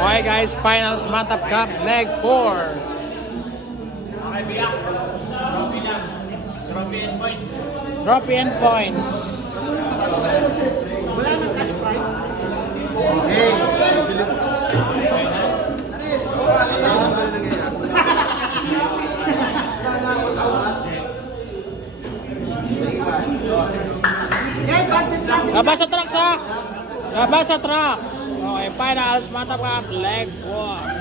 Okay guys, finals Mantap Cup leg 4. Okay, biyak. Trophy lang. Trophy and points. Trophy and points. Wala nang cash prize. Labas sa trucks ha! Labas sa trucks! Okay, finals Mantap Cup leg 4.